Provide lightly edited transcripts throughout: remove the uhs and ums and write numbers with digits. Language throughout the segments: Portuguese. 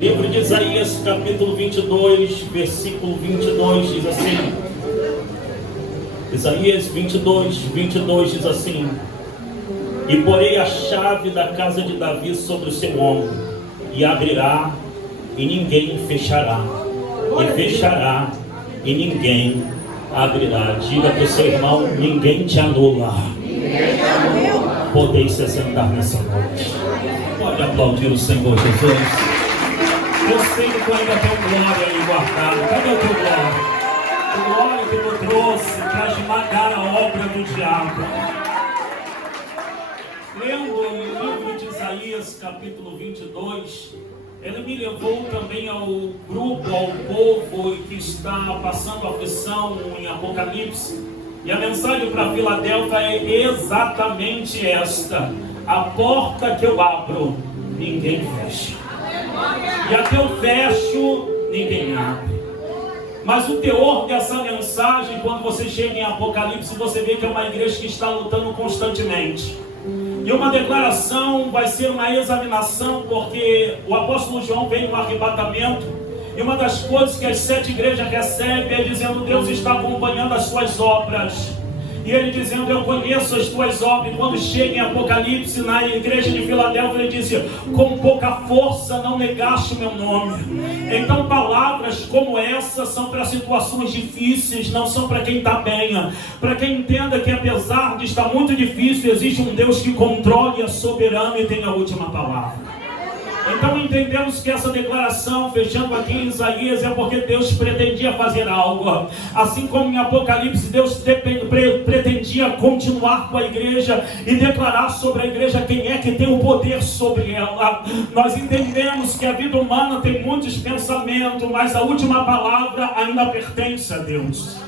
Livro de Isaías, capítulo 22, versículo 22, diz assim. Isaías 22 diz assim: E porei a chave da casa de Davi sobre o seu ombro, e abrirá, e ninguém fechará, e fechará, e ninguém abrirá. Diga para o seu irmão: ninguém te anula. Podeis se sentar nessa noite. Pode aplaudir o Senhor Jesus. Eu sei que tu ainda tem glória aí guardado. Cadê o teu glória? O glória que tu trouxe para esmagar a obra do diabo. Lendo o livro de Isaías, capítulo 22, ele me levou também ao grupo, ao povo que está passando aflição em Apocalipse. E a mensagem para Filadélfia é exatamente esta: a porta que eu abro, ninguém fecha. E a que eu fecho, ninguém abre. Mas o teor dessa mensagem, quando você chega em Apocalipse, você vê que é uma igreja que está lutando constantemente. E uma declaração vai ser uma examinação, porque o apóstolo João veio no arrebatamento, e uma das coisas que as 7 igrejas recebem é dizendo: Deus está acompanhando as suas obras. E ele dizendo: eu conheço as tuas obras. E quando chega em Apocalipse, na igreja de Filadélfia, ele disse: com pouca força não negaste o meu nome. Então palavras como essa são para situações difíceis, não são para quem está bem. Para quem entenda que apesar de estar muito difícil, existe um Deus que controla e é soberano e tem a última palavra. Então entendemos que essa declaração, fechando aqui em Isaías, é porque Deus pretendia fazer algo. Assim como em Apocalipse, Deus pretendia continuar com a igreja e declarar sobre a igreja quem é que tem o poder sobre ela. Nós entendemos que a vida humana tem muitos pensamentos, mas a última palavra ainda pertence a Deus.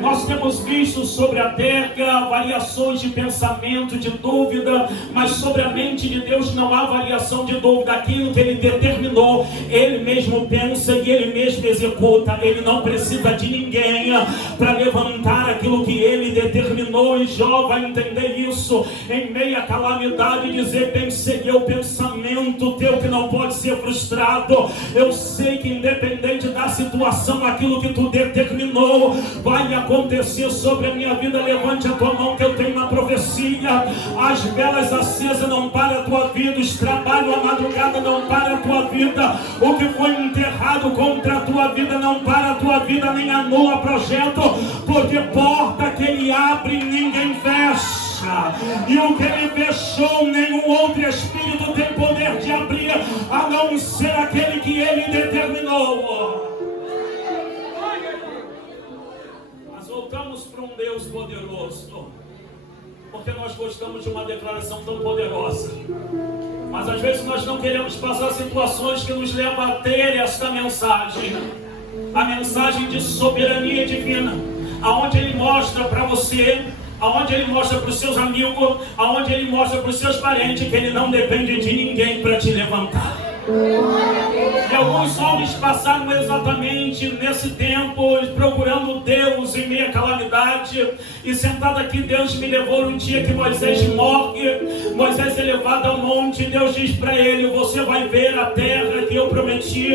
Nós temos visto sobre a terra variações de pensamento, de dúvida, mas sobre a mente de Deus não há variação de dúvida. Aquilo que Ele determinou, Ele mesmo pensa e Ele mesmo executa. Ele não precisa de ninguém para levantar aquilo que Ele determinou. E Jó vai entender isso em meio à calamidade, dizer: pensei o pensamento teu que não pode ser frustrado. Eu sei que independente da situação, aquilo que tu determinou vai acontecer sobre a minha vida. Levante a tua mão que eu tenho uma profecia. As velas acesas não param a tua vida, os trabalhos à madrugada não param a tua vida, o que foi enterrado contra a tua vida não para a tua vida, nem anula projeto, porque porta que Ele abre ninguém fecha, e o que Ele fechou nenhum outro espírito tem poder de abrir, a não ser aquele que Ele determinou. Voltamos para um Deus poderoso, porque nós gostamos de uma declaração tão poderosa, mas às vezes nós não queremos passar situações que nos levam a ter esta mensagem, a mensagem de soberania divina, aonde Ele mostra para você, aonde Ele mostra para os seus amigos, aonde Ele mostra para os seus parentes que Ele não depende de ninguém para te levantar. E alguns homens passaram exatamente nesse tempo procurando Deus em meio à calamidade. E sentado aqui, Deus me levou no dia que Moisés morre. Moisés é levado ao monte. Deus diz para ele: você vai ver a terra que eu prometi,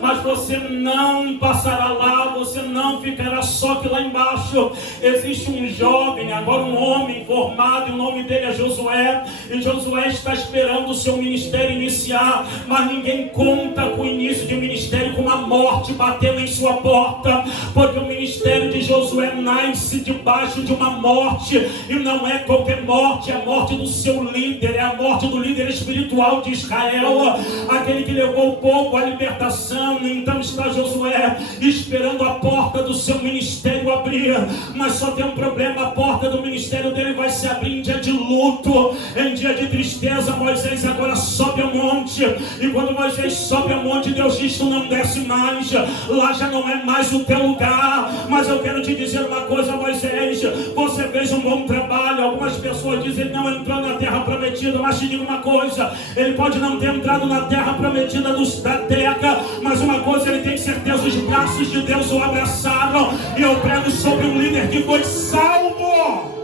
mas você não passará lá, você não ficará só que lá embaixo existe um jovem, agora um homem formado, e o nome dele é Josué. E Josué está esperando o seu ministério iniciar, mas ninguém conta com o início de ministério com a morte batendo em sua porta, porque o ministério de Josué nasce debaixo de uma morte, e não é qualquer morte, é a morte do seu líder, é a morte do líder espiritual de Israel, aquele que levou o povo à libertação. Então está Josué esperando a porta do seu ministério abrir, mas só tem um problema: a porta do ministério dele vai se abrir em dia de luto, em dia de tristeza. Moisés agora sobe ao monte, e quando Moisés sobe ao monte, Deus diz: tu não desce mais, lá já não é mais o teu lugar. Mas eu quero te dizer uma coisa, Moisés, você fez um bom trabalho. Algumas pessoas dizem: ele não entrou na terra prometida, mas te digo uma coisa: ele pode não ter entrado na terra prometida da terra, mas uma coisa ele tem certeza: os braços de Deus o abraçaram. E eu prego sobre um líder que foi salvo.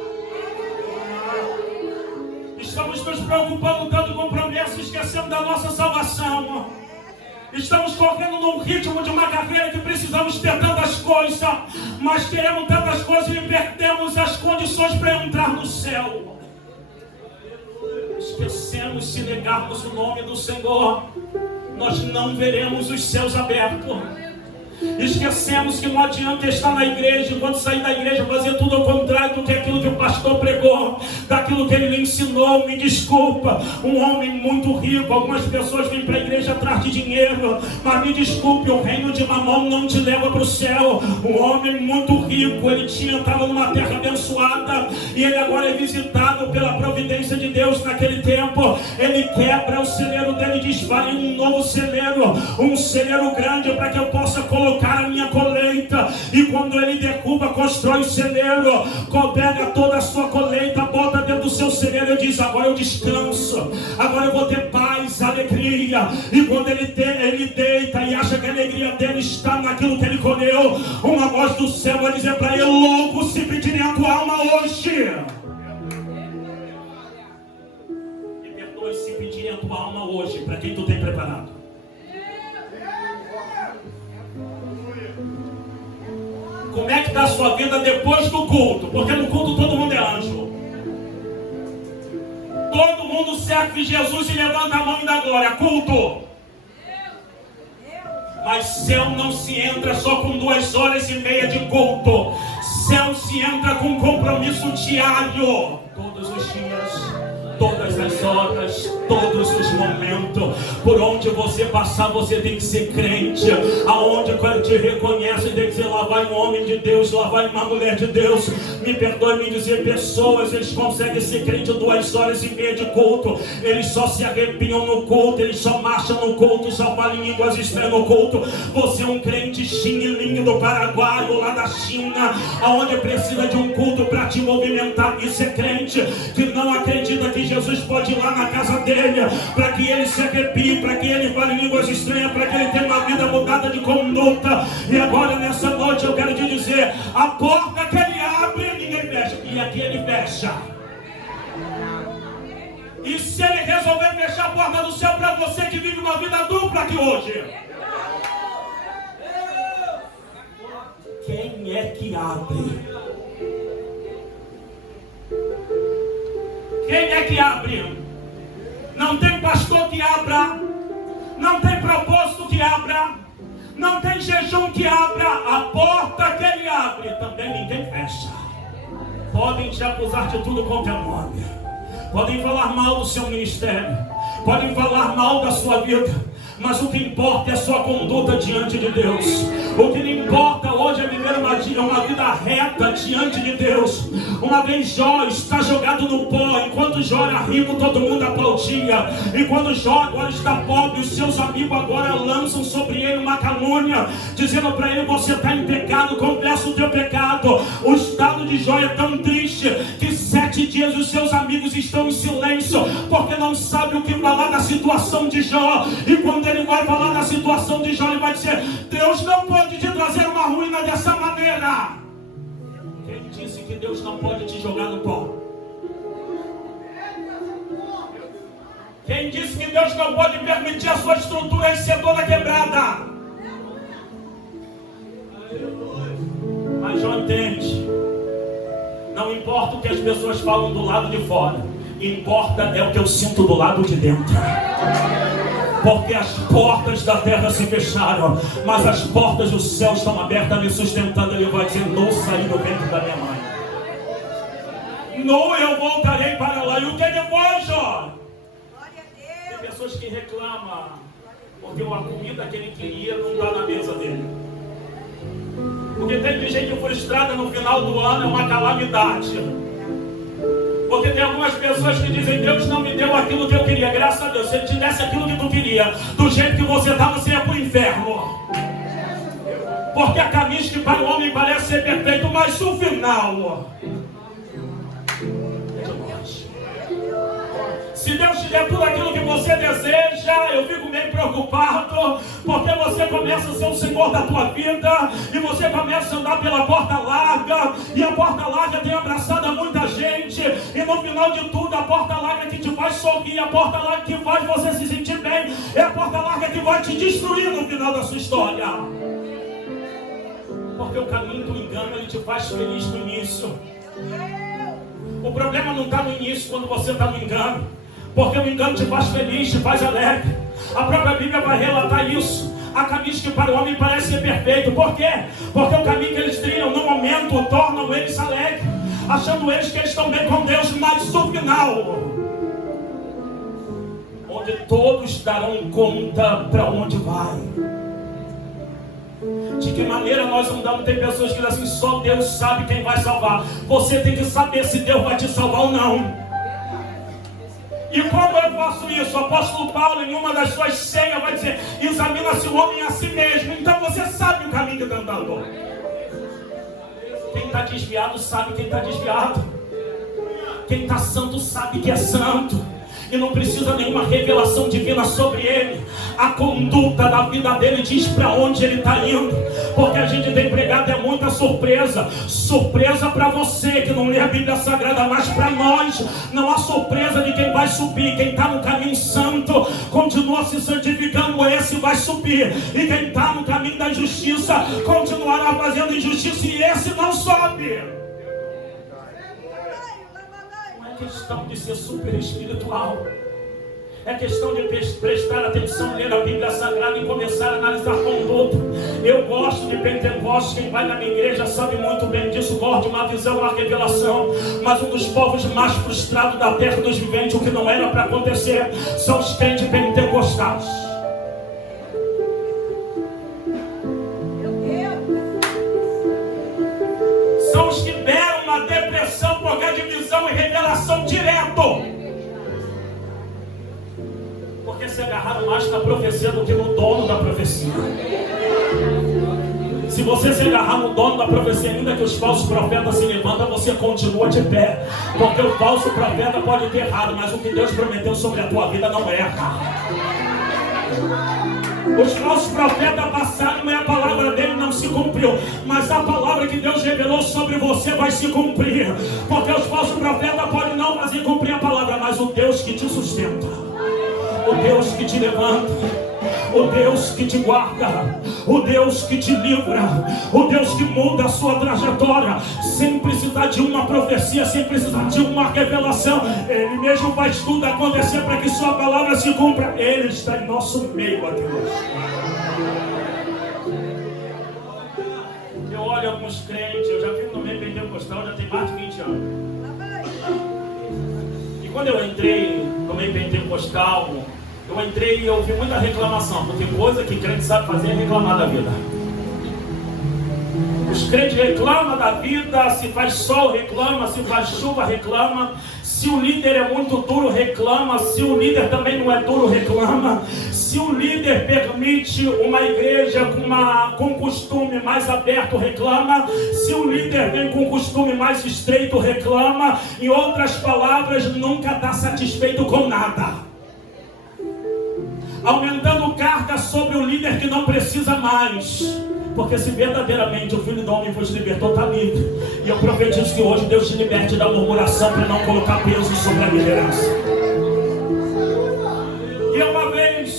Estamos nos preocupando tanto com promessas, esquecendo da nossa salvação. Estamos correndo num ritmo de uma carreira que precisamos ter tantas coisas, mas queremos tantas coisas e perdemos as condições para entrar no céu. Esquecemos, se negarmos o nome do Senhor, nós não veremos os céus abertos. Esquecemos que não adianta estar na igreja e quando sair da igreja fazer tudo ao contrário do que aquilo que o pastor pregou, daquilo que ele lhe ensinou. Me desculpa, um homem muito rico, algumas pessoas vêm para a igreja atrás de dinheiro, mas me desculpe, o reino de Mamon não te leva para o céu. Um homem muito rico, ele estava numa terra abençoada e ele agora é visitado pela providência de Deus. Naquele tempo ele quebra o celeiro dele e diz: vale um novo celeiro, um celeiro grande para que eu possa colocar a minha colheita. E quando ele derruba, constrói o celeiro, pega toda a sua colheita, bota dentro do seu celeiro e diz: agora eu descanso, agora eu vou ter paz, alegria. E quando ele deita e acha que a alegria dele está naquilo que ele colheu, uma voz do céu vai dizer para ele: louco se pedirem a tua alma hoje. E perdoe se pedirem a tua alma hoje, para quem tu tem preparado. Como é que está a sua vida depois do culto? Porque no culto todo mundo é anjo. Todo mundo serve Jesus e levanta a mão e dá glória. Culto. Mas céu não se entra só com 2h30 de culto. Céu se entra com compromisso diário. Todos os dias, todas as horas, todos os momentos. Por onde você passar, você tem que ser crente. Aonde quando te reconhece, tem que dizer: lá vai um homem de Deus, lá vai uma mulher de Deus. Me perdoe me dizer, pessoas, eles conseguem ser crente 2h30 de culto. Eles só se arrepiam no culto, eles só marcham no culto, só falam em línguas estranhas no culto. Você é um crente xing-ling do Paraguai ou lá da China, aonde precisa de um culto para te movimentar. Isso é crente que não acredita que Jesus pode ir lá na casa dele, para que ele se arrepie, para que ele fale línguas estranhas, para que ele tenha uma vida mudada de conduta. E agora nessa noite eu quero te dizer: a porta que ele abre, ninguém fecha, e aqui ele fecha. E se ele resolver fechar a porta do céu para você que vive uma vida dupla aqui hoje, quem é que abre? Quem é que abre? Não tem pastor que abra, não tem propósito que abra, não tem jejum que abra. A porta que ele abre, também ninguém fecha. Podem te acusar de tudo quanto é nome, podem falar mal do seu ministério, podem falar mal da sua vida, mas o que importa é a sua conduta diante de Deus. O que lhe importa hoje é viver uma vida reta diante de Deus. Uma vez Jó está jogado no pó, enquanto Jó era rico todo mundo aplaudia, e quando Jó agora está pobre, os seus amigos agora lançam sobre ele uma calúnia, dizendo para ele: você está em pecado, confessa o teu pecado. O estado de Jó é tão triste que 7 dias os seus amigos estão em silêncio, porque não sabem o que falar da situação de Jó. E quando ele vai falar da situação de Jó, ele vai dizer: Deus não pode te trazer uma ruína dessa maneira. Quem disse que Deus não pode te jogar no pó? Quem disse que Deus não pode permitir a sua estrutura ser toda quebrada? Mas Jó entende. Não importa o que as pessoas falam do lado de fora, importa é o que eu sinto do lado de dentro. Porque as portas da terra se fecharam, mas as portas do céu estão abertas, me sustentando. Ele vai dizer: não saí do ventre da minha mãe, não, eu voltarei para lá. E o que foi, Jó? Tem pessoas que reclamam porque a comida que ele queria não está na mesa dele. Porque tem gente frustrada no final do ano, é uma calamidade. Porque tem algumas pessoas que dizem: Deus não me deu aquilo que eu queria. Graças a Deus, se ele te desse aquilo que tu queria, do jeito que você está, você ia para o inferno. Porque a caminho que para o homem parece ser perfeito, mas o final... Se Deus te der tudo aquilo que você deseja, eu fico meio preocupado, porque você começa a ser o Senhor da tua vida, e você começa a andar pela porta larga, e a porta larga tem abraçado muita gente, e no final de tudo, a porta larga que te faz sorrir, a porta larga que faz você se sentir bem, é a porta larga que vai te destruir no final da sua história. Porque o caminho do engano, ele te faz feliz no início. O problema não está no início, quando você está no engano, porque o engano te faz feliz, te faz alegre. A própria Bíblia vai relatar isso. Há caminhos que para o homem parecem ser perfeitos. Por quê? Porque o caminho que eles trilham no momento tornam eles alegres, achando eles que eles estão bem com Deus, mas no final, onde todos darão conta para onde vai. De que maneira nós andamos? Tem pessoas que dizem assim, só Deus sabe quem vai salvar. Você tem que saber se Deus vai te salvar ou não. E como eu faço isso? O apóstolo Paulo, em uma das suas ceias, vai dizer, examina-se o homem a si mesmo. Então você sabe o caminho que está andando. Quem está desviado sabe quem está desviado. Quem está santo sabe que é santo. E não precisa nenhuma revelação divina sobre ele. A conduta da vida dele diz para onde ele está indo. Porque a gente tem pregado muita surpresa. Surpresa para você que não lê a Bíblia Sagrada, mas para nós não há surpresa de quem vai subir. Quem está no caminho santo continua se santificando, esse vai subir. E quem está no caminho da injustiça continuará fazendo injustiça, e esse não sobe. É questão de ser super espiritual. É questão de prestar atenção, ler a Bíblia Sagrada e começar a analisar conduta. Eu gosto de Pentecostes, quem vai na minha igreja sabe muito bem disso, gosto de uma visão, uma revelação. Mas um dos povos mais frustrados da terra dos viventes, o que não era para acontecer, são os crentes pentecostais. São os que deram uma depressão porque a divisão e revelação direto. Porque se agarraram mais na profecia do que no dono da profecia. Se você se agarrar no dono da profecia, ainda que os falsos profetas se levantam, você continua de pé. Porque o falso profeta pode ter errado, mas o que Deus prometeu sobre a tua vida não erra. Os falsos profetas passaram e a palavra dele não se cumpriu, mas a palavra que Deus revelou sobre você vai se cumprir. Porque os falsos profetas podem não fazer cumprir a palavra, mas o Deus que te sustenta, o Deus que te levanta, o Deus que te guarda, o Deus que te livra, o Deus que muda a sua trajetória, sem precisar de uma profecia, sem precisar de uma revelação, Ele mesmo faz tudo acontecer para que sua palavra se cumpra. Ele está em nosso meio aqui hoje. Eu olho alguns crentes, eu já vivo no meio pentecostal, já tem mais de 20 anos. E quando eu entrei no meio pentecostal, eu entrei e ouvi muita reclamação, porque coisa que crente sabe fazer é reclamar da vida. Os crentes reclamam da vida, se faz sol reclama, se faz chuva reclama, se o líder é muito duro reclama, se o líder também não é duro reclama, se o líder permite uma igreja com costume mais aberto reclama, se o líder vem com costume mais estreito reclama. Em outras palavras, nunca está satisfeito com nada, aumentando carga sobre o líder que não precisa mais. Porque se verdadeiramente o Filho do Homem vos libertou, está livre. E eu profetizo que hoje Deus te liberte da murmuração, para não colocar peso sobre a liderança. E uma vez,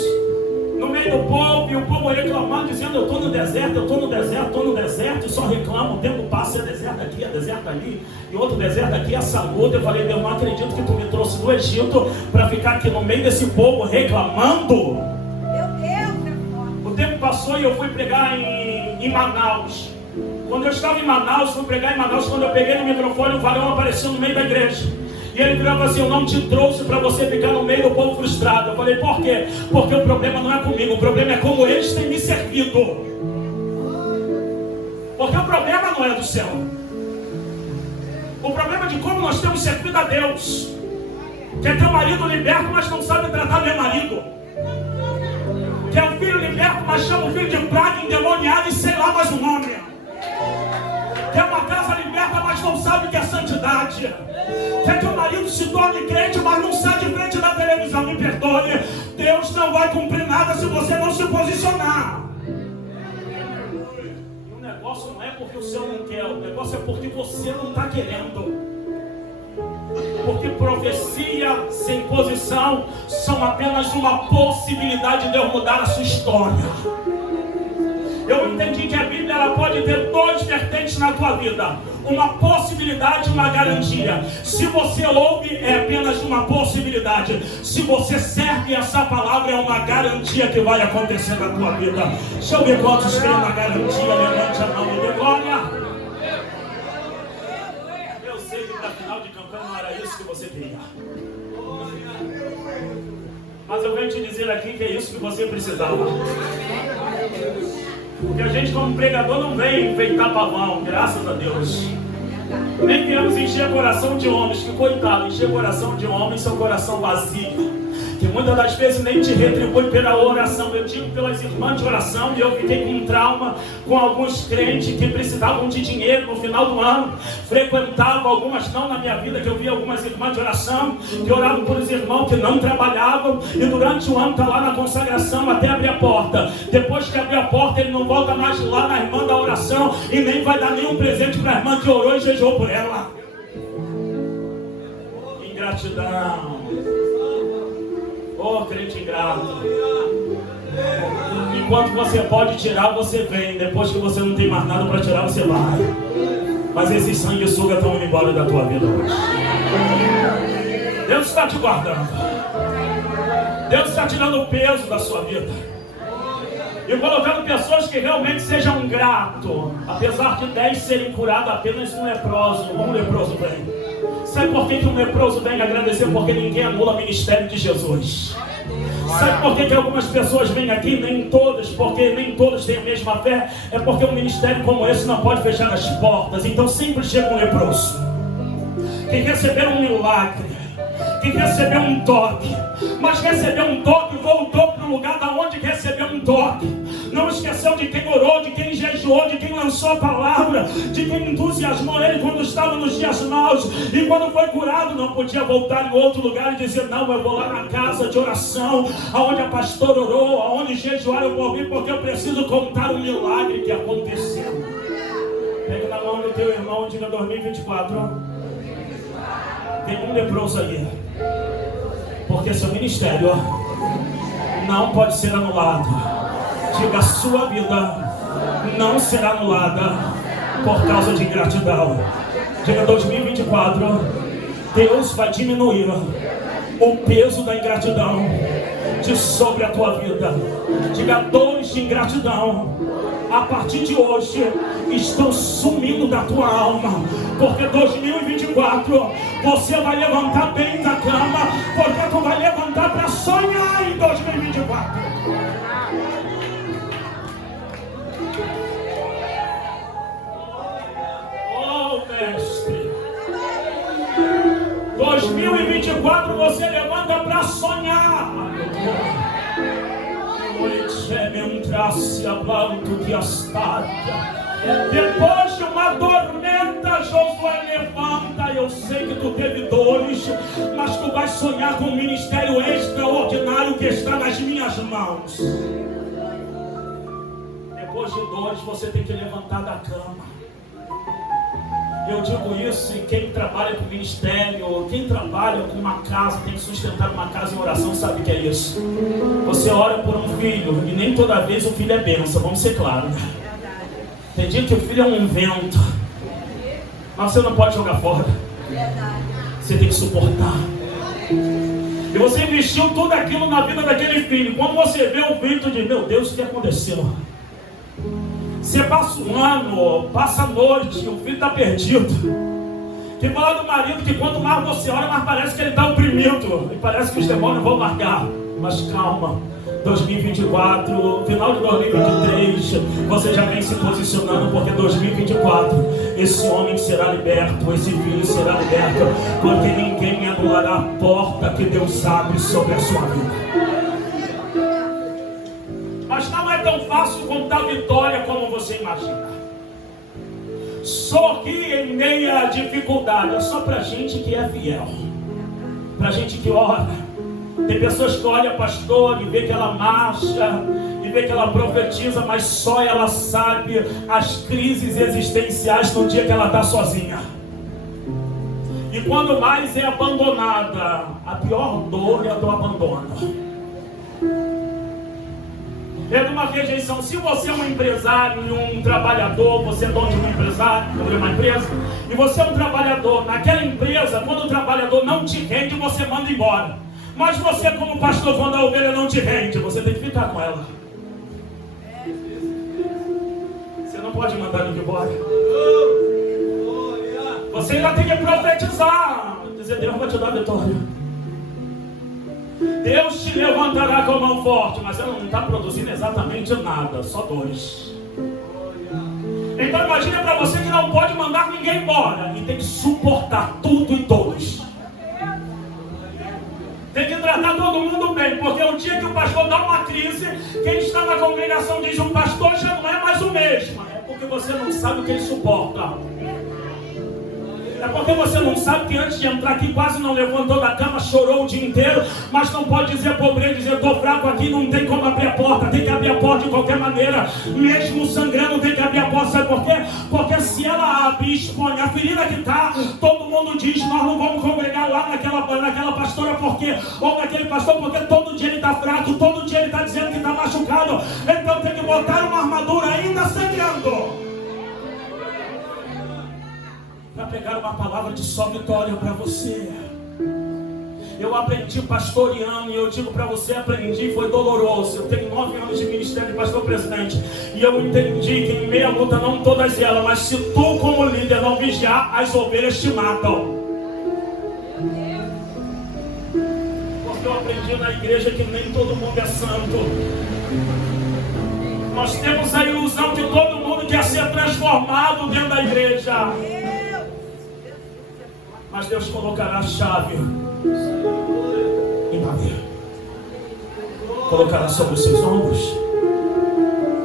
no meio do povo, e o povo reclamando, dizendo, eu estou no deserto, eu estou no deserto, estou no deserto, e só reclamo, o tempo passa, é deserto aqui, é deserto ali, e outro deserto aqui, é saúde. Eu falei, Deus, não acredito que tu me trouxe do Egito para ficar aqui no meio desse povo reclamando. O tempo passou e eu fui pregar em Manaus. Quando eu estava em Manaus, fui pregar em Manaus, quando eu peguei no microfone, o varão apareceu no meio da igreja. E ele virava assim, eu não te trouxe para você ficar no meio do povo frustrado. Eu falei, por quê? Porque o problema não é comigo, o problema é como eles têm me servido. Porque o problema não é do céu. O problema é de como nós temos servido a Deus. Quer ter um marido liberto, mas não sabe tratar meu marido. Quer um filho liberto, mas chama o filho de praga, endemoniado e sei lá mais o nome. Quer uma casa liberta, mas não sabe o que é santidade. Quer que o marido se torne crente, mas não sai de frente da televisão. Me perdoe, Deus não vai cumprir nada se você não se posicionar. E o negócio não é porque o Senhor não quer, o negócio é porque você não está querendo. Porque profecia sem posição são apenas uma possibilidade de Deus mudar a sua história. Eu entendi que a Bíblia ela pode ter dois vertentes na tua vida: uma possibilidade e uma garantia. Se você ouve, é apenas uma possibilidade. Se você serve, essa palavra é uma garantia que vai acontecer na tua vida. Deixa eu ver quantos creem na garantia. Levante a mão e dê glória. Eu sei que para final de campanha não era isso que você queria, mas eu venho te dizer aqui que é isso que você precisava. Porque a gente, como pregador, não vem enfeitar pavão, graças a Deus. Nem queremos encher o coração de homens, que coitado, encher o coração de homens é um coração vazio, que muitas das vezes nem te retribui pela oração. Eu digo pelas irmãs de oração, e eu fiquei com um trauma com alguns crentes que precisavam de dinheiro no final do ano. Frequentava algumas, não na minha vida, que eu vi algumas irmãs de oração que oravam por os irmãos que não trabalhavam, e durante o ano está lá na consagração até abrir a porta. Depois que abrir a porta, ele não volta mais lá na irmã da oração e nem vai dar nenhum presente para a irmã que orou e jejuou por ela. Ingratidão. Oh, crente ingrato. Enquanto você pode tirar, você vem. Depois que você não tem mais nada para tirar, você vai. Mas esses sanguessugas estão indo embora da tua vida hoje. Deus está te guardando. Deus está tirando o peso da sua vida e colocando pessoas que realmente sejam gratos. Apesar de 10 serem curados, apenas um leproso vem. Sabe por que um leproso vem agradecer? Porque ninguém anula o ministério de Jesus. Sabe por que algumas pessoas vêm aqui? Nem todas, porque nem todos têm a mesma fé. É porque um ministério como esse não pode fechar as portas. Então sempre chega um leproso que recebeu um milagre, que recebeu um toque, mas recebeu um toque e voltou para o lugar da onde recebeu um toque. Não esqueceu de quem orou, de quem jejuou, de quem lançou a palavra, de quem entusiasmou ele quando estava nos dias maus. E quando foi curado, não podia voltar em outro lugar e dizer: não, eu vou lá na casa de oração, aonde a pastora orou, aonde jejuar eu vou vir, porque eu preciso contar o milagre que aconteceu. Pega na mão do teu irmão e diga: 2024 tem um leproso ali, porque seu ministério não pode ser anulado. Diga: a sua vida não será anulada por causa de ingratidão. Diga: 2024 Deus vai diminuir o peso da ingratidão de sobre a tua vida. Diga: dores de ingratidão a partir de hoje estão sumindo da tua alma, porque 2024 você vai levantar bem da cama, porque tu vai levantar para sonhar em 2024. Oh, mestre, 2024 você levanta para sonhar. Depois de uma tormenta, Josué levanta. Eu sei que tu teve dores, mas tu vais sonhar com um ministério extraordinário que está nas minhas mãos. Depois de dores, você tem que levantar da cama. Eu digo isso, e quem trabalha com ministério, quem trabalha com uma casa, tem que sustentar uma casa em oração, sabe o que é isso? Você ora por um filho, e nem toda vez o filho é bênção, vamos ser claros. Tem dia que o filho é um vento, mas você não pode jogar fora. Você tem que suportar. E você investiu tudo aquilo na vida daquele filho. Quando você vê o filho, tu diz: meu Deus, o que aconteceu? Você passa um ano, passa a noite, o filho está perdido. Tem fala do marido que quanto mais você olha, mais parece que ele está oprimido. E parece que os demônios vão largar. Mas calma, 2024, final de 2023, você já vem se posicionando, porque 2024, esse homem será liberto, esse filho será liberto, porque ninguém anulará a porta que Deus abre sobre a sua vida. Mas não é tão fácil contar vitória como você imagina. Sorri em meia dificuldade. É só para gente que é fiel, para gente que ora. Tem pessoas que olham a pastor e vê que ela marcha, e vê que ela profetiza, mas só ela sabe as crises existenciais no dia que ela está sozinha. E quando mais é abandonada, a pior dor é a do abandono. É de uma rejeição. Se você é um empresário e um trabalhador, você é dono de uma empresa, e você é um trabalhador naquela empresa, quando o trabalhador não te rende, você manda embora. Mas você, como pastor, quando a ovelha não te rende, você tem que ficar com ela. Você não pode mandar ele embora. Você ainda tem que profetizar, dizer: Deus vai te dar vitória. Deus te levantará com a mão forte, mas ela não está produzindo exatamente nada, só dores. Então imagine para você que não pode mandar ninguém embora e tem que suportar tudo e todos. Tem que tratar todo mundo bem, porque o dia que o pastor dá uma crise, quem está na congregação diz: o pastor já não é mais o mesmo. É porque você não sabe o que ele suporta. É porque você não sabe que antes de entrar aqui quase não levantou da cama, chorou o dia inteiro, mas não pode dizer pobre, dizer: estou fraco aqui, não tem como abrir a porta. Tem que abrir a porta de qualquer maneira, mesmo sangrando tem que abrir a porta. Sabe por quê? Porque se ela abre e expõe a ferida que está, todo mundo diz: nós não vamos congregar lá naquela pastora porque, ou naquele pastor, porque todo dia ele está fraco, todo dia ele está dizendo que está machucado. Então tem que botar uma armadura ainda sangrando para pegar uma palavra de só vitória para você. Eu aprendi pastoreando, e eu digo para você: aprendi, foi doloroso. Eu tenho 9 anos de ministério de pastor presidente, e eu entendi que em meia luta, não todas elas, mas se tu como líder não vigiar, as ovelhas te matam. Porque eu aprendi na igreja que nem todo mundo é santo. Nós temos a ilusão que todo mundo quer ser transformado dentro da igreja. Mas Deus colocará a chave em Davi, colocará sobre os seus ombros,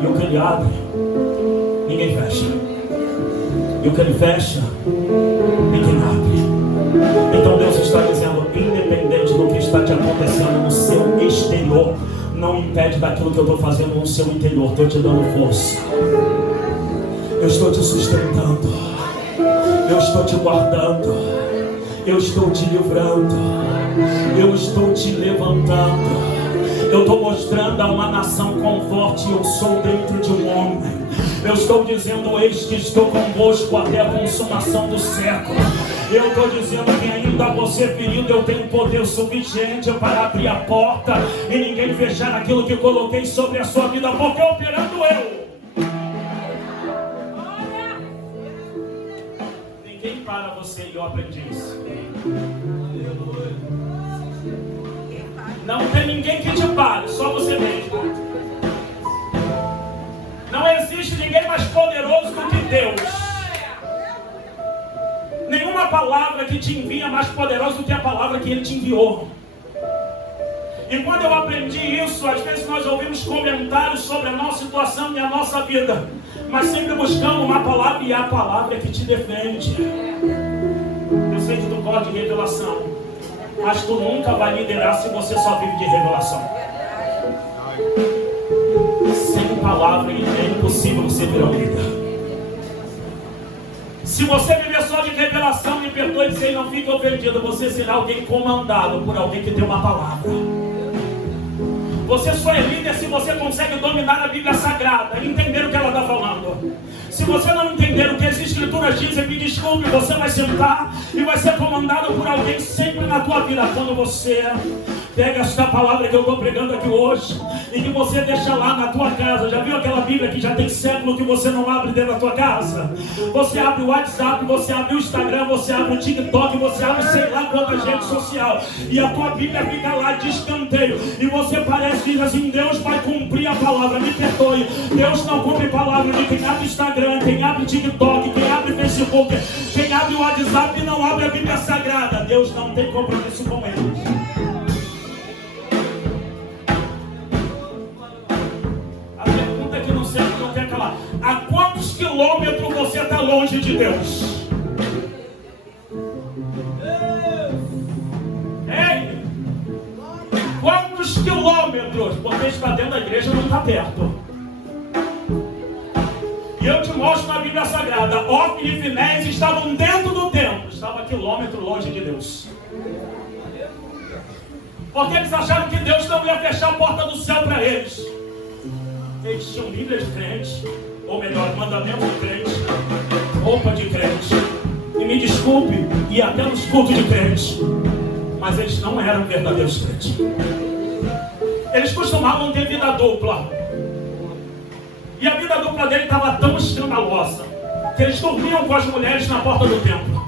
e o que ele abre, ninguém fecha, e o que ele fecha, ninguém abre. Então Deus está dizendo: independente do que está te acontecendo no seu exterior, não impede daquilo que eu estou fazendo no seu interior. Estou te dando força, eu estou te sustentando, eu estou te guardando, eu estou te livrando, eu estou te levantando. Eu estou mostrando a uma nação quão forte eu sou dentro de um homem. Eu estou dizendo: eis que estou convosco até a consumação do século. Eu estou dizendo que ainda você ferido, eu tenho poder suficiente para abrir a porta e ninguém fechar aquilo que coloquei sobre a sua vida, porque operando eu. Ninguém para você, e eu aprendi isso. Não tem ninguém que te pare, só você mesmo. Não existe ninguém mais poderoso do que Deus. Nenhuma palavra que te envia é mais poderosa do que a palavra que Ele te enviou. E quando eu aprendi isso, às vezes nós ouvimos comentários sobre a nossa situação e a nossa vida, mas sempre buscando uma palavra, e a palavra é que te defende. Eu sei que tu gosta de revelação, mas tu nunca vai liderar se você só vive de revelação. Sem palavra é impossível você virar um líder. Se você viver só de revelação, me perdoe dizer, não fique ofendido, você será alguém comandado por alguém que tem uma palavra. Você só é líder se você consegue dominar a Bíblia Sagrada, entender o que ela está falando. Se você não entender o que as Escrituras dizem, me desculpe, você vai sentar e vai ser comandado por alguém sempre na tua vida. Quando você pega esta palavra que eu estou pregando aqui hoje e que você deixa lá na tua casa. Já viu aquela Bíblia que já tem século que você não abre dentro da tua casa? Você abre o WhatsApp, você abre o Instagram, você abre o TikTok, você abre sei lá quantas redes sociais, e a tua Bíblia fica lá de escanteio, e você parece que diz assim: Deus vai cumprir a palavra. Me perdoe, Deus não cumpre palavra de quem abre Instagram, quem abre TikTok, quem abre Facebook, quem abre o WhatsApp e não abre a Bíblia Sagrada. Deus não tem compromisso com eles. Há quantos quilômetros você está longe de Deus? Ei! Quantos quilômetros? Porque está dentro da igreja, não está perto. E eu te mostro na Bíblia Sagrada, Ofni e Finéias estavam dentro do templo, estava quilômetro longe de Deus. Porque eles acharam que Deus não ia fechar a porta do céu para eles. Eles tinham Bíblia de crente, ou melhor, mandamento de crente, roupa de crente. E me desculpe, e até nos cultos de crente. Mas eles não eram verdadeiros crentes. Eles costumavam ter vida dupla. E a vida dupla dele estava tão escandalosa que eles dormiam com as mulheres na porta do templo.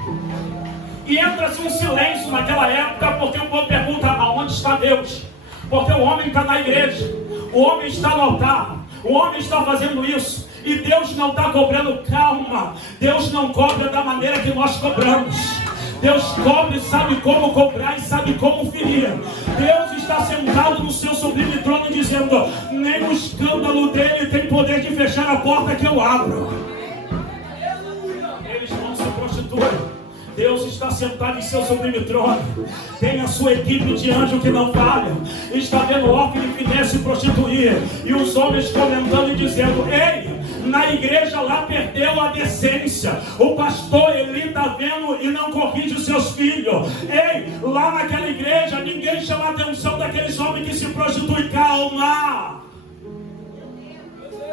E entra-se um silêncio naquela época, porque o povo pergunta: aonde está Deus? Porque o homem está na igreja, o homem está no altar, o homem está fazendo isso, e Deus não está cobrando. Calma, Deus não cobra da maneira que nós cobramos. Deus cobra e sabe como cobrar e sabe como ferir. Deus está sentado no seu sublime trono dizendo: nem o escândalo dele tem poder de fechar a porta que eu abro. Eles não se prostituem. Deus está sentado em seu sublime trono. Tem a sua equipe de anjo que não falha. Está vendo Ofni e Finéias se prostituir. E os homens comentando e dizendo: ei, na igreja lá perdeu a decência. O pastor Eli está vendo e não corrige os seus filhos. Ei, lá naquela igreja ninguém chama a atenção daqueles homens que se prostituem. Calma.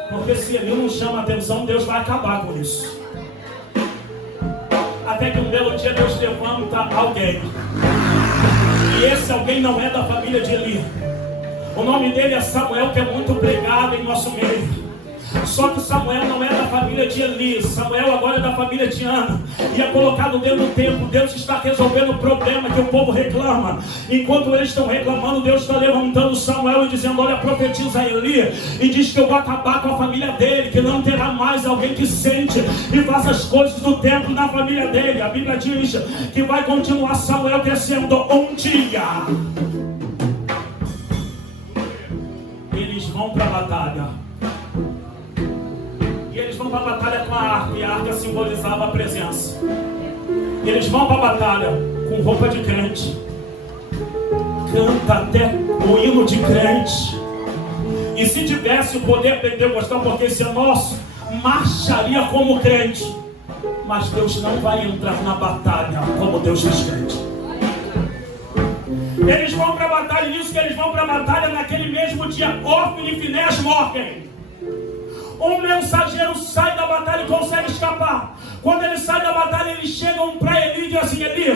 Porque se ele não chama a atenção, Deus vai acabar com isso. Até que um belo dia Deus levanta alguém. E esse alguém não é da família de Eli. O nome dele é Samuel, que é muito pregado em nosso meio. Só que Samuel não é da família de Eli. Samuel agora é da família de Ana. E é colocado dentro do templo. Deus está resolvendo o problema que o povo reclama. Enquanto eles estão reclamando, Deus está levantando Samuel e dizendo: olha, profetiza a Eli e diz que eu vou acabar com a família dele, que não terá mais alguém que sente e faça as coisas do templo na família dele. A Bíblia diz que vai continuar Samuel crescendo. Um dia eles vão para a batalha. E eles vão para a batalha com a arca, e a arca simbolizava a presença. E eles vão para a batalha com roupa de crente, canta até o hino de crente. E se tivesse o poder pentecostal, porque esse é nosso, marcharia como crente. Mas Deus não vai entrar na batalha como Deus diz crente. Eles vão para a batalha, e isso que eles vão para a batalha, naquele mesmo dia, Ofni e Finéias morrem. Um mensageiro sai da batalha e consegue escapar. Quando ele sai da batalha, eles chegam para Eli e dizem assim: Eli,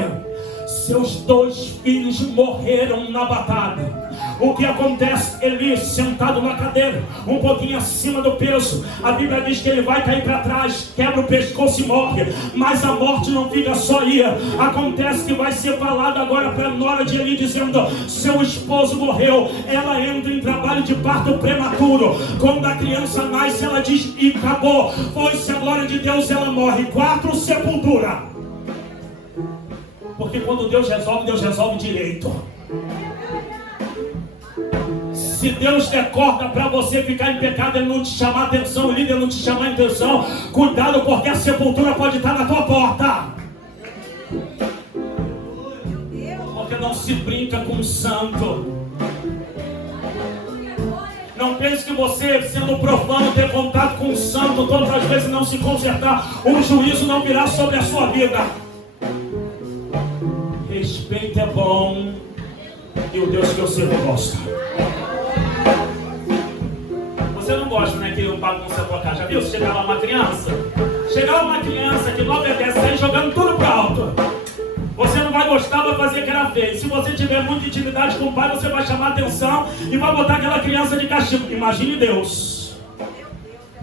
seus 2 filhos morreram na batalha. O que acontece? Eli, sentado na cadeira, um pouquinho acima do peso, a Bíblia diz que ele vai cair para trás, quebra o pescoço e morre. Mas a morte não fica só aí. Acontece que vai ser falado agora para a nora de Eli, dizendo: seu esposo morreu. Ela entra em trabalho de parto prematuro. Quando a criança nasce, ela diz: e acabou, foi-se a glória de Deus, ela morre. 4, sepultura. Porque quando Deus resolve direito. Se Deus der corda para você ficar em pecado, Ele não te chamar atenção, o líder não te chamar atenção, cuidado, porque a sepultura pode estar na tua porta. Porque não se brinca com o santo. Não pense que você, sendo profano, ter contato com o santo todas as vezes, não se consertar, um juízo não virá sobre a sua vida. Respeito é bom, e o Deus que eu sirvo gosta. Você não gosta, né, que eu bagunça a tua casa? Já viu? Se chegar lá uma criança que não obedece, sai jogando tudo pro alto. Você não vai gostar, vai fazer que era feio. Se você tiver muita intimidade com o pai, você vai chamar atenção e vai botar aquela criança de castigo. Imagine Deus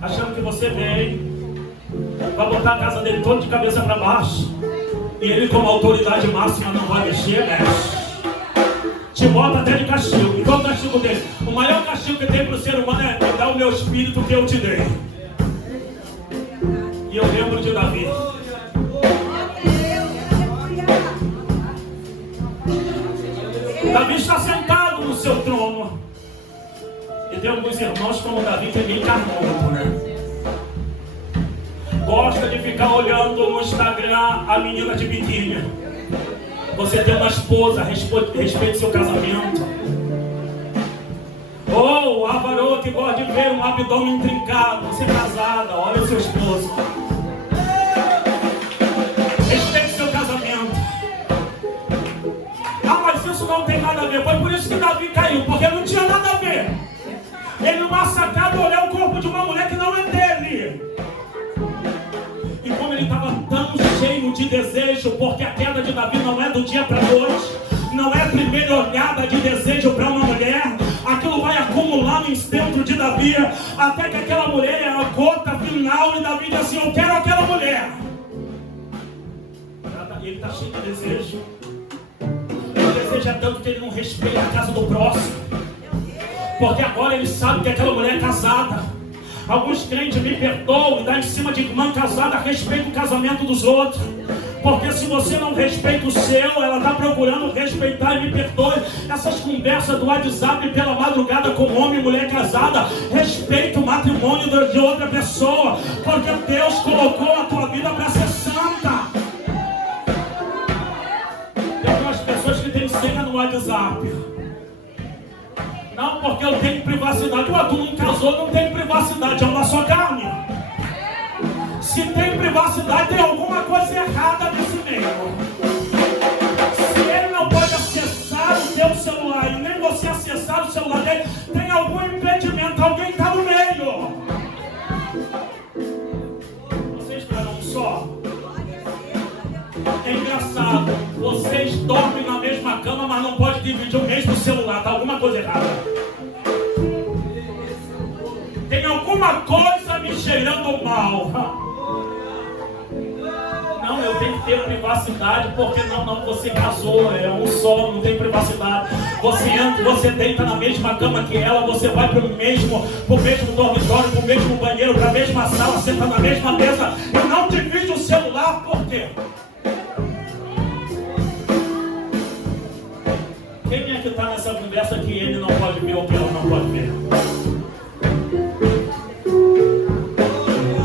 achando que você vem, vai botar a casa dele toda de cabeça para baixo, e ele, como autoridade máxima, não vai mexer, mexe. Te bota até de castigo. E qual o castigo dele? O maior castigo que tem para o ser humano é me dar o meu espírito que eu te dei. E eu lembro de Davi. Davi está sentado no seu trono. E tem alguns irmãos como Davi que ninguém encarnou, né? gosta de ficar olhando no Instagram a menina de biquíni. Você tem uma esposa, respeite seu casamento. Ou a varoa que gosta de ver um abdômen trincado. Você é casada, olha o seu esposo. Respeite seu casamento. Ah, mas isso não tem nada a ver. Foi por isso que Davi caiu, porque não tinha nada a ver. Ele numa sacada olhou o corpo de uma mulher que não é dele. E como ele estava tão cheio de desejo, porque a queda de Davi não é do dia para a noite, não é a primeira olhada de desejo para uma mulher, aquilo vai acumulando dentro de Davi, até que aquela mulher é a gota final, e Davi diz assim: eu quero aquela mulher. Ele está cheio de desejo. O desejo é tanto que ele não respeita a casa do próximo, porque agora ele sabe que aquela mulher é casada. Alguns crentes me perdoam e dá em cima de irmã casada, respeita o casamento dos outros. Porque se você não respeita o seu, ela está procurando respeitar, e me perdoe. Essas conversas do WhatsApp pela madrugada com homem e mulher casada, respeita o matrimônio de outra pessoa, porque Deus colocou a tua vida para ser santa. Tem algumas pessoas que têm senha no WhatsApp. Não, porque eu tenho privacidade. Ué, tu não casou, não tem privacidade, é uma só carne. Se tem privacidade, tem alguma coisa errada nesse meio. Se ele não pode acessar o teu celular e nem você acessar o celular dele, tem algum impedimento, alguém está no meio. Vocês estarão só. É engraçado, vocês dormem na mesma cama, mas não pode dividir o mesmo celular. Está alguma coisa errada. Tem alguma coisa me cheirando mal. Não, eu tenho que ter privacidade, porque não, você casou, é um só, não tem privacidade. Você entra, você deita na mesma cama que ela, você vai pro mesmo dormitório, pro mesmo banheiro, pra mesma sala, senta na mesma mesa e não divide o celular, por quê? Quem é que está nessa conversa que ele não pode ver ou que ela não pode ver?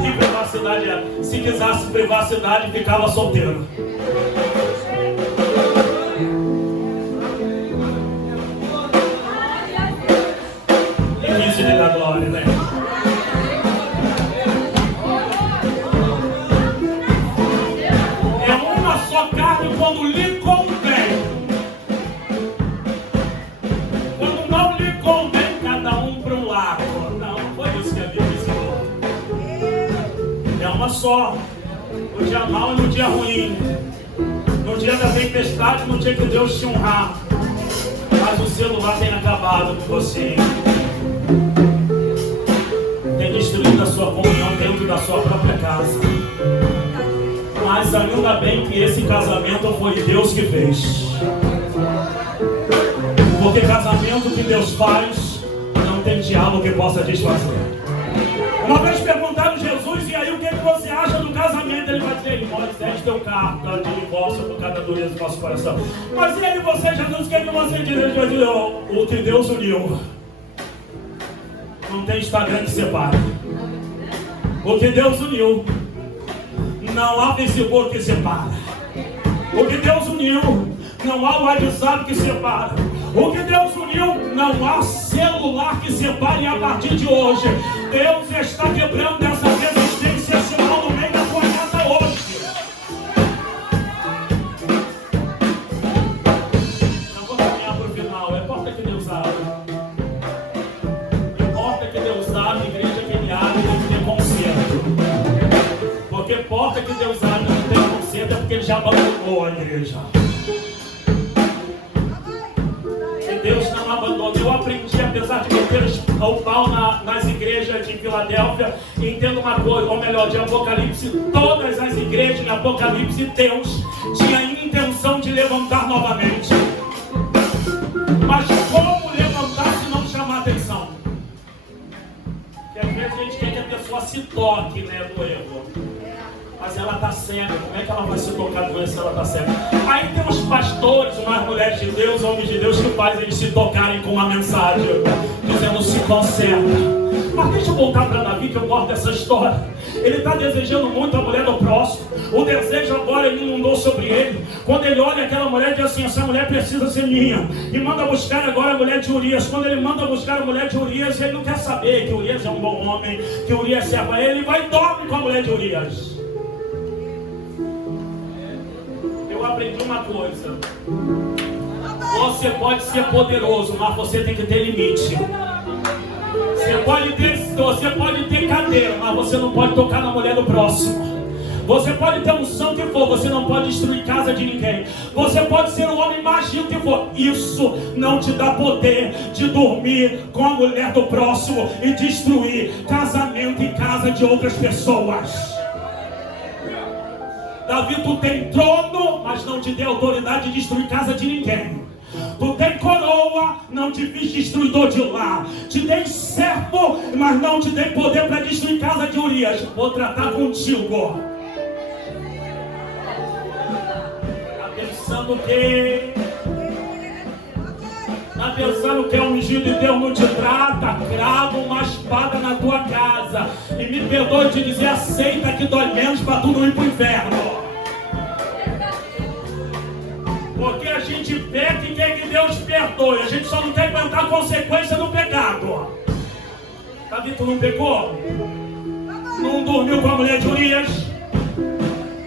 Que privacidade é? Se quisesse privacidade, ficava solteiro. Difícil de dar glória, né? É uma só carne quando lhe convém. Só no dia mau e no dia ruim, no dia da tempestade, no dia que Deus te honrar. Mas o celular tem acabado com você, tem destruído a sua comunhão dentro da sua própria casa. Mas ainda bem que esse casamento foi Deus que fez, porque casamento que Deus faz não tem diabo que possa desfazer. Uma vez perguntaram a Jesus: e aí, o que você acha do casamento? Ele vai dizer: Moisés deu carta de divórcio por cada dureza do nosso coração. Mas e aí você, Jesus, o que você diz? Ele vai dizer: o que Deus uniu, não tem Instagram que separe. O que Deus uniu, não há Facebook que separa. O que Deus uniu, não há WhatsApp que separa. O que Deus uniu, não há celular que separe. A partir de hoje, Deus está quebrando essa resistência emocional no meio da tua casa hoje. Não vou caminhar para o final. É porta que Deus abre. É porta que Deus abre, igreja que Ele abre, tem que ter conserto. Porque porta que Deus abre não tem conserto, é porque Ele já abandonou a igreja. Deus não abandonou. Eu aprendi, apesar de meter o pau nas igrejas de Filadélfia, entendo uma coisa, ou melhor, de Apocalipse, todas as igrejas em Apocalipse, Deus tinha a intenção de levantar novamente. Mas como levantar se não chamar atenção? Porque às vezes a gente quer que a pessoa se toque, né, do erro. Mas ela está cega. Como é que ela vai se tocar com isso se ela está cega? Aí tem uns pastores, umas mulheres de Deus, homens de Deus, que fazem eles se tocarem com uma mensagem dizendo: se conserta, Mas deixa eu voltar para Davi, que eu gosto dessa história. Ele está desejando muito a mulher do próximo. O desejo agora ele inundou sobre ele. Quando ele olha aquela mulher, diz assim: essa mulher precisa ser minha. E manda buscar agora a mulher de Urias. Quando ele manda buscar a mulher de Urias, ele não quer saber que Urias é um bom homem, que Urias serve a ele. Ele vai e dorme com a mulher de Urias. Eu aprendi uma coisa: você pode ser poderoso, mas você tem que ter limite. Você pode ter cadeira, mas você não pode tocar na mulher do próximo. Você pode ter unção que for, você não pode destruir casa de ninguém. Você pode ser o homem mais rico que for, isso não te dá poder de dormir com a mulher do próximo e destruir casamento e casa de outras pessoas. Davi, tu tem trono, mas não te deu autoridade de destruir casa de ninguém. Tu tem coroa, não te fiz destruidor de lá. Te dei servo, mas não te dei poder para destruir casa de Urias. Vou tratar contigo. Tá pensando que é ungido e Deus não te trata? Crava uma espada na tua casa. E me perdoe de dizer, aceita que dói menos para tu não ir para o inferno. Porque a gente peca e quer que Deus perdoe. A gente só não quer aguentar a consequência do pecado. Davi, tu não pecou? Não dormiu com a mulher de Urias?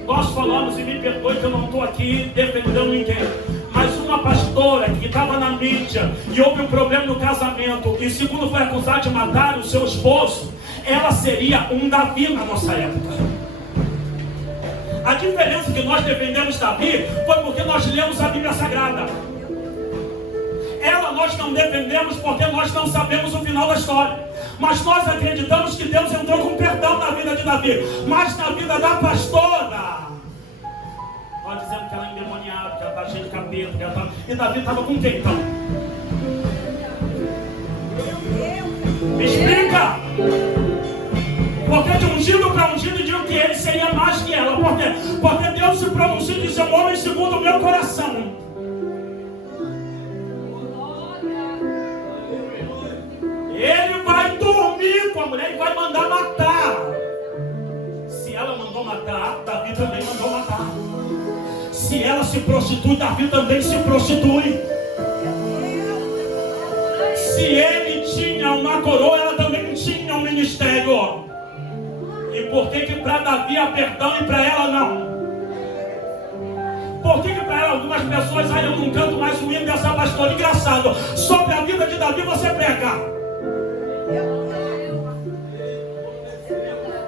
Nós falamos, e me perdoe que eu não estou aqui defendendo ninguém, mas uma pastora que estava na mídia e houve um problema no casamento, e segundo foi acusada de matar o seu esposo, ela seria um Davi na nossa época. A diferença que nós defendemos Davi foi porque nós lemos a Bíblia Sagrada. Ela nós não defendemos porque nós não sabemos o final da história. Mas nós acreditamos que Deus entrou com perdão na vida de Davi. Mas na vida da pastora, nós dizendo que ela é endemoniada, que ela está cheia de capeta, que ela tá... E Davi estava com quem então? Me explica! Porque de ungido para ungido digo que ele seria mais que ela. Por quê? Porque Deus se pronuncia e diz: um homem segundo o meu coração. Ele vai dormir com a mulher e vai mandar matar. Se ela mandou matar, Davi também mandou matar. Se ela se prostitui, Davi também se prostitui. Se ele tinha uma coroa, ela também tinha um ministério. E por que para Davi há perdão e para ela não? Por que para ela algumas pessoas, eu não canto mais o hino dessa pastora? Engraçado, sobre a vida de Davi você prega.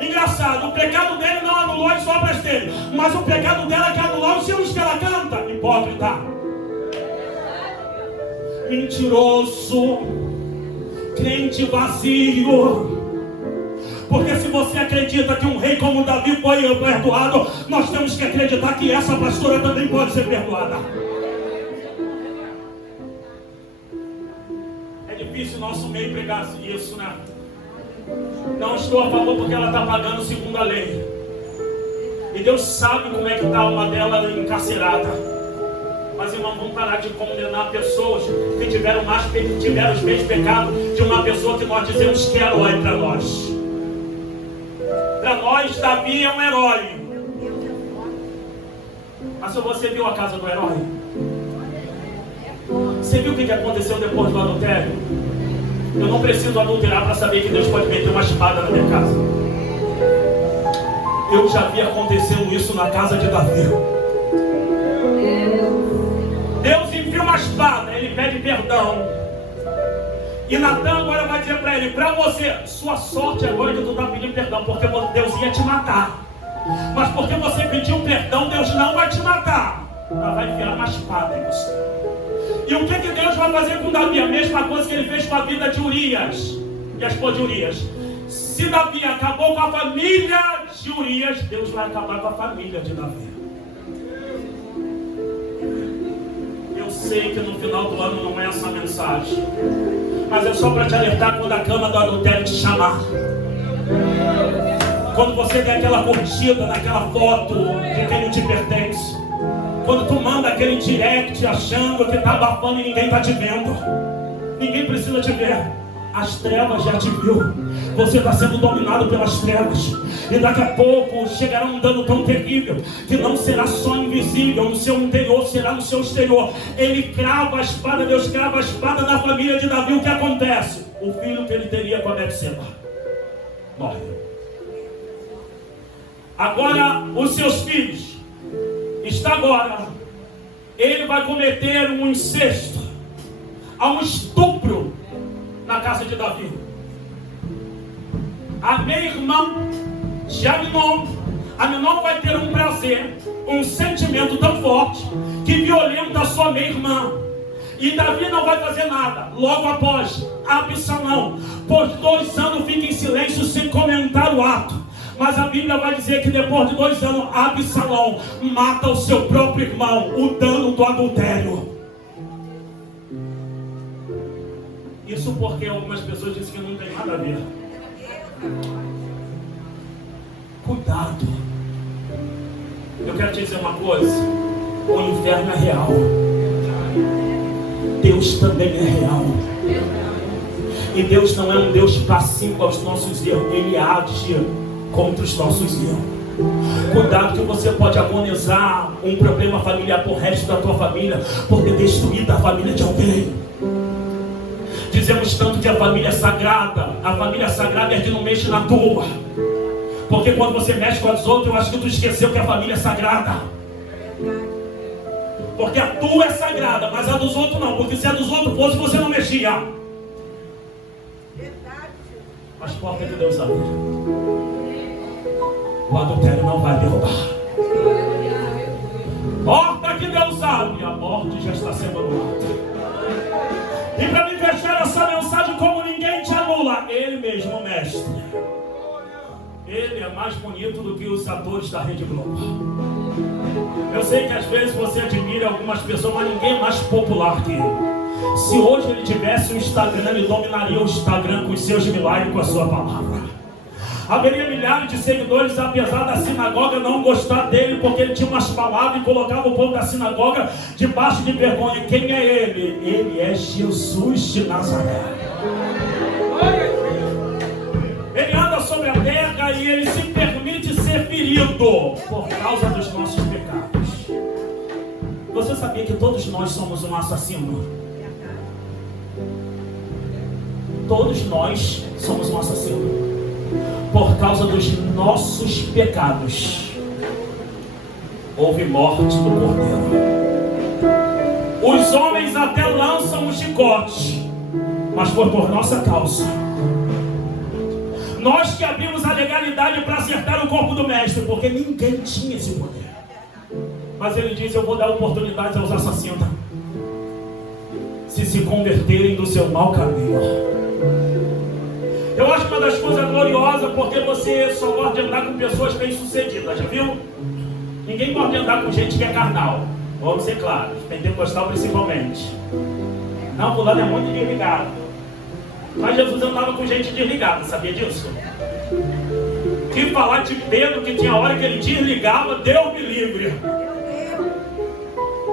Engraçado, o pecado dele não anulou as obras dele, mas o pecado dela que anulou os hinos que ela canta. Hipócrita, mentiroso, crente vazio. Porque se você acredita que um rei como Davi foi perdoado, nós temos que acreditar que essa pastora também pode ser perdoada. É difícil nosso meio pregar isso, né? Não estou a favor porque ela está pagando segundo a lei. E Deus sabe como é que está a alma dela encarcerada. Mas, irmão, vamos parar de condenar pessoas que tiveram os mesmos pecados de uma pessoa que nós dizemos que é herói para nós. Para nós, Davi é um herói. Mas se você viu a casa do herói, você viu o que aconteceu depois do adultério? Eu não preciso adulterar para saber que Deus pode meter uma espada na minha casa. Eu já vi acontecendo isso na casa de Davi. Deus envia uma espada, ele pede perdão. E Natan agora vai dizer para ele: para você, sua sorte agora que tu está pedindo perdão, porque Deus ia te matar. Mas porque você pediu perdão, Deus não vai te matar, mas vai enviar uma espada em você. E o que Deus vai fazer com Davi? A mesma coisa que ele fez com a vida de Urias e a esposa de Urias. Se Davi acabou com a família de Urias, Deus vai acabar com a família de Davi. Eu sei que no final do ano não é essa mensagem, mas é só para te alertar quando a cama do adultério te chamar. Quando você tem aquela curtida naquela foto de quem não te pertence. Quando tu manda aquele direct achando que está abafando e ninguém está te vendo. Ninguém precisa te ver. As trevas já te viu. Você está sendo dominado pelas trevas. E daqui a pouco chegará um dano tão terrível que não será só invisível no seu interior, será no seu exterior. Ele crava a espada, Deus crava a espada na família de Davi. O que acontece? O filho que ele teria com a Betseba morre. Agora os seus filhos, está agora, ele vai cometer um incesto, há um estupro na casa de Davi. A meia-irmã de Aminon vai ter um prazer, um sentimento tão forte que violenta a sua meia-irmã. E Davi não vai fazer nada. Logo após, Absalão, por 2 anos, fica em silêncio sem comentar o ato. Mas a Bíblia vai dizer que depois de 2 anos, Absalão mata o seu próprio irmão, o dano do adultério. Isso porque algumas pessoas dizem que não tem nada a ver. Cuidado. Eu quero te dizer uma coisa: o inferno é real, Deus também é real. E Deus não é um Deus passivo aos nossos erros, Ele age contra os nossos erros. Cuidado que você pode agonizar um problema familiar pro resto da tua família, por ter destruído a família de alguém. Dizemos tanto que a família é sagrada é que não mexe na tua. Porque quando você mexe com as outras, eu acho que tu esqueceu que a família é sagrada. Porque a tua é sagrada, mas a dos outros não. Porque se a dos outros fosse, você não mexia. As portas de Deus abrem. O adultério não vai derrubar. Porta que Deus abre, a morte já está sendo anulada. E para me fechar essa mensagem, como ninguém te anula, Ele mesmo, o mestre. Ele é mais bonito do que os atores da Rede Globo. Eu sei que às vezes você admira algumas pessoas, mas ninguém é mais popular que ele. Se hoje ele tivesse um Instagram, ele dominaria o Instagram com os seus milagres, com a sua palavra. Haveria milhares de seguidores, apesar da sinagoga não gostar dele, porque ele tinha umas palavras e colocava o povo da sinagoga debaixo de vergonha. Quem é ele? Ele é Jesus de Nazaré. Ele anda sobre a terra e ele se permite ser ferido por causa dos nossos pecados. Você sabia que todos nós somos um assassino? Todos nós somos um assassino. Por causa dos nossos pecados, houve morte do Cordeiro. Os homens até lançam um chicote, mas foi por nossa causa. Nós que abrimos a legalidade para acertar o corpo do mestre, porque ninguém tinha esse poder. Mas ele diz: eu vou dar oportunidades aos assassinos, se converterem do seu mau caminho. Eu acho uma das coisas gloriosas, porque você só gosta de andar com pessoas bem-sucedidas, já viu? Ninguém gosta de andar com gente que é carnal. Vamos ser claros, pentecostal principalmente. Não, fulano é muito desligado. Mas Jesus andava com gente desligada, sabia disso? Que falar de Pedro, que tinha hora que ele desligava, Deus me livre.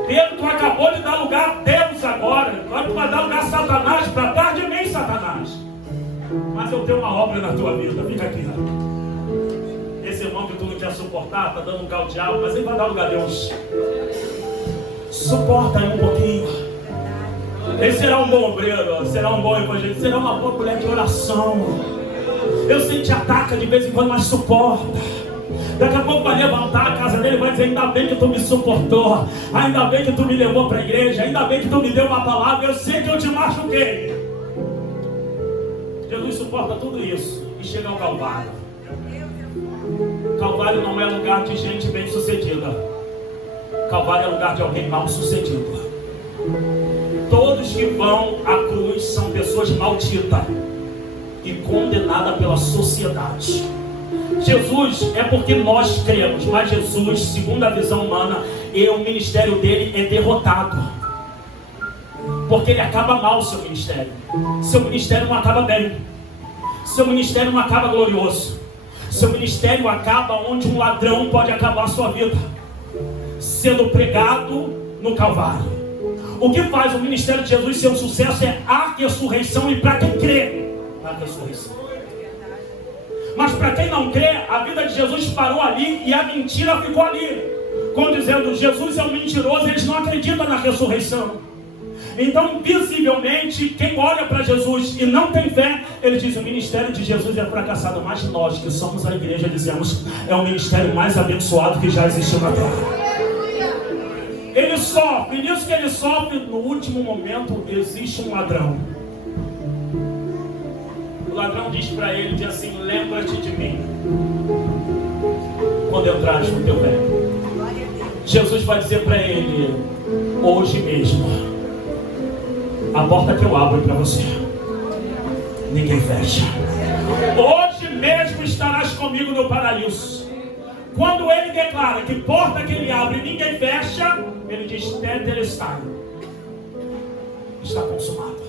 Pedro, tu acabou de dar lugar a Deus agora. Agora tu vai dar lugar a Satanás, para trás de mim, Satanás. Mas eu tenho uma obra na tua vida, fica aqui. Esse irmão que tu não quer suportar, está dando lugar ao diabo, mas ele vai dar lugar a Deus. Suporta aí um pouquinho. Ele será um bom obreiro, será um bom evangelista, será uma boa mulher de oração. Eu sei que te ataca de vez em quando, mas suporta. Daqui a pouco vai levantar a casa dele e vai dizer: ainda bem que tu me suportou, ainda bem que tu me levou para a igreja, ainda bem que tu me deu uma palavra. Eu sei que eu te machuquei. Jesus suporta tudo isso e chega ao Calvário. Calvário não é lugar de gente bem sucedida. Calvário é lugar de alguém mal sucedido. Todos que vão à cruz são pessoas malditas e condenadas pela sociedade. Jesus é porque nós cremos, mas Jesus, segundo a visão humana, o ministério dele é derrotado. Porque ele acaba mal o seu ministério. Seu ministério não acaba bem. Seu ministério não acaba glorioso. Seu ministério acaba onde um ladrão pode acabar a sua vida, sendo pregado no Calvário. O que faz o ministério de Jesus ser um sucesso é a ressurreição, e para quem crê. na ressurreição. Mas para quem não crê, a vida de Jesus parou ali e a mentira ficou ali. Como dizendo, Jesus é um mentiroso, eles não acreditam na ressurreição. Então, visivelmente, quem olha para Jesus e não tem fé, ele diz, o ministério de Jesus é fracassado. Mas nós, que somos a igreja, dizemos, é o ministério mais abençoado que já existiu na terra. Ele sofre, e nisso que ele sofre, no último momento, existe um ladrão. O ladrão diz para ele, diz assim, lembra-te de mim quando entrares no teu reino. Jesus vai dizer para ele, hoje mesmo, a porta que eu abro para você, ninguém fecha. Hoje mesmo estarás comigo no paraíso. Quando ele declara que porta que ele abre ninguém fecha, ele diz, tetelestai, está consumado.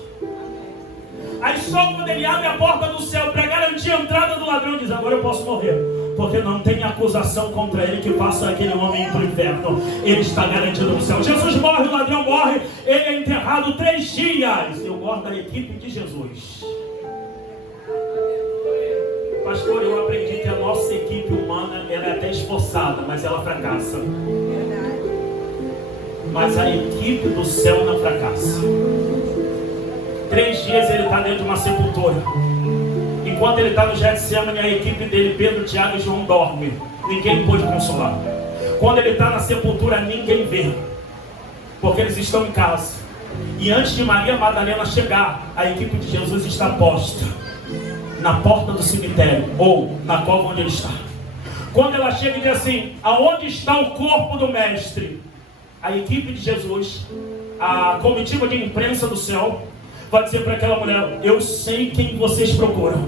Aí só quando ele abre a porta do céu para garantir a entrada do ladrão, diz, agora eu posso morrer, porque não tem acusação contra ele que faça aquele homem ir para o inferno. Ele está garantido no céu. Jesus morre, o ladrão morre, ele é enterrado 3 dias. Eu gosto da equipe de Jesus. Pastor, eu aprendi que a nossa equipe humana, ela é até esforçada, mas ela fracassa. Mas a equipe do céu não fracassa. 3 dias ele está dentro de uma sepultura. Enquanto ele está no Getsemane, a equipe dele, Pedro, Tiago e João, dorme. Ninguém pôde consolar. Quando ele está na sepultura, ninguém vê, porque eles estão em casa. E antes de Maria Madalena chegar, a equipe de Jesus está posta na porta do cemitério, ou na cova onde ele está. Quando ela chega e diz assim, aonde está o corpo do mestre? A equipe de Jesus, a comitiva de imprensa do céu, vai dizer para aquela mulher, eu sei quem vocês procuram.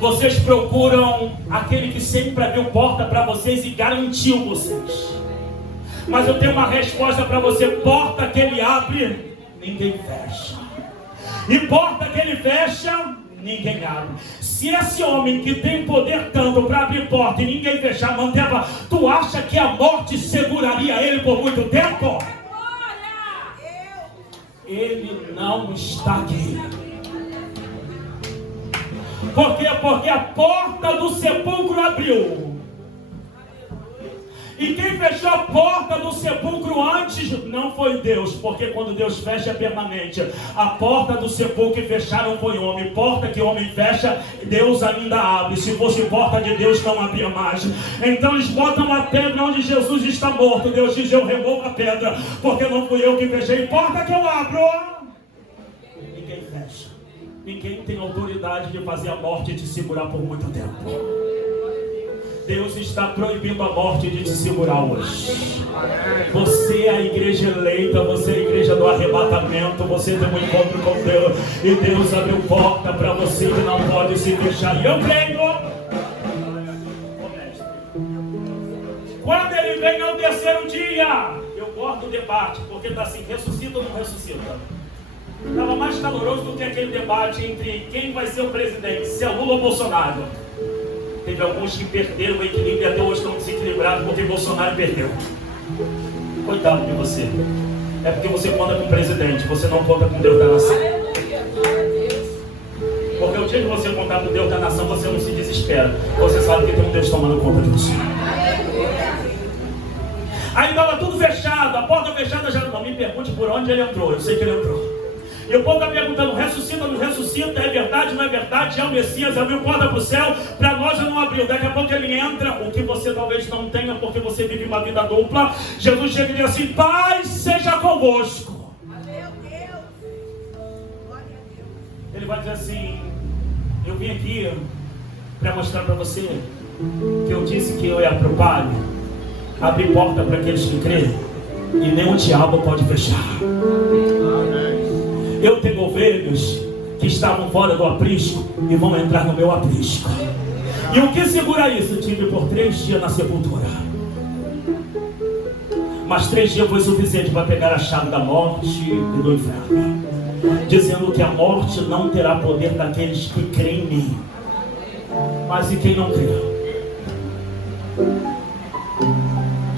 Vocês procuram aquele que sempre abriu porta para vocês e garantiu vocês. Mas eu tenho uma resposta para você, porta que ele abre, ninguém fecha. E porta que ele fecha, ninguém abre. Se esse homem que tem poder tanto para abrir porta e ninguém fechar, manteva, tu acha que a morte seguraria ele por muito tempo? Ele não está aqui. Por quê? Porque a porta do sepulcro abriu. E quem fechou a porta do sepulcro antes não foi Deus, porque quando Deus fecha é permanente. A porta do sepulcro que fecharam foi homem. Porta que homem fecha, Deus ainda abre. Se fosse porta de Deus, não abria mais. Então eles botam a pedra onde Jesus está morto. Deus diz, eu removo a pedra, porque não fui eu que fechei. Porta que eu abro, ninguém fecha. Ninguém tem autoridade de fazer a morte te segurar por muito tempo. Deus está proibindo a morte de te segurar hoje. Você é a igreja eleita, você é a igreja do arrebatamento, você tem um encontro com Deus, e Deus abriu porta para você que não pode se fechar. E eu creio. Quando ele vem ao 3º dia, eu gosto do debate, porque está assim, ressuscita ou não ressuscita? Estava mais caloroso do que aquele debate entre quem vai ser o presidente, se é Lula ou Bolsonaro. Teve alguns que perderam o equilíbrio e até hoje estão desequilibrados porque Bolsonaro perdeu. Coitado de você. É porque você conta com o presidente, você não conta com Deus da nação. Porque o dia que você contar com Deus da nação, você não se desespera. Você sabe que tem um Deus tomando conta de você. Aí estava tudo fechado, a porta fechada já não me pergunte por onde ele entrou, eu sei que ele entrou. E o povo está perguntando, ressuscita ou não ressuscita? É verdade, não é verdade? É o Messias, abriu porta para o céu, para nós já não abriu. Daqui a pouco ele entra, o que você talvez não tenha, porque você vive uma vida dupla. Jesus chega e diz assim, paz seja convosco. Ele vai dizer assim, eu vim aqui para mostrar para você que eu disse que eu ia para o Pai, abrir porta para aqueles que creem, e nem o diabo pode fechar. Eu tenho ovelhas que estavam fora do aprisco e vão entrar no meu aprisco. E o que segura isso? Eu tive por 3 dias na sepultura. Mas 3 dias foi suficiente para pegar a chave da morte e do inferno, dizendo que a morte não terá poder daqueles que creem em mim. Mas e quem não crê?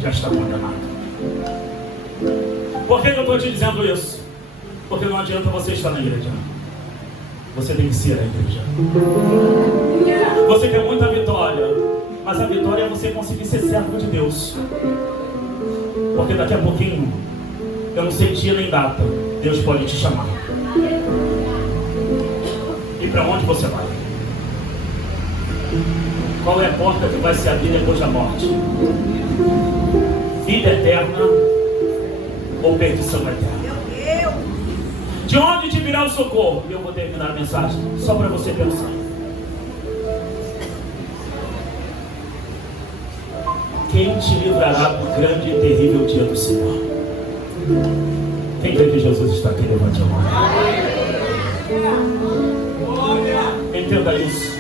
Já está condenado. Por que eu estou te dizendo isso? Porque não adianta você estar na igreja. Você tem que ser a igreja. Você quer muita vitória, mas a vitória é você conseguir ser servo de Deus. Porque daqui a pouquinho, eu não sei dia nem data, Deus pode te chamar. E para onde você vai? Qual é a porta que vai se abrir depois da morte? Vida eterna ou perdição eterna? De onde te virá o socorro? E eu vou terminar a mensagem só para você pensar. Quem te livrará do grande e terrível dia do Senhor? Quem crê que Jesus está aqui, levante a mão. Entenda isso.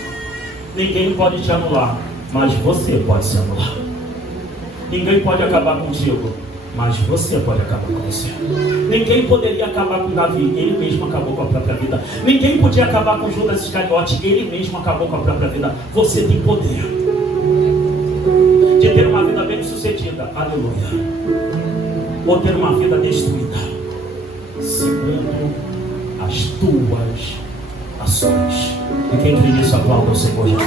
Ninguém pode te anular, mas você pode se anular. Ninguém pode acabar contigo, mas você pode acabar com você. Ninguém poderia acabar com Davi, ele mesmo acabou com a própria vida. Ninguém podia acabar com Judas Iscariote, ele mesmo acabou com a própria vida. Você tem poder de ter uma vida bem sucedida, aleluia, ou ter uma vida destruída, segundo as tuas ações. E quem crê nisso, aplauda o Senhor Jesus.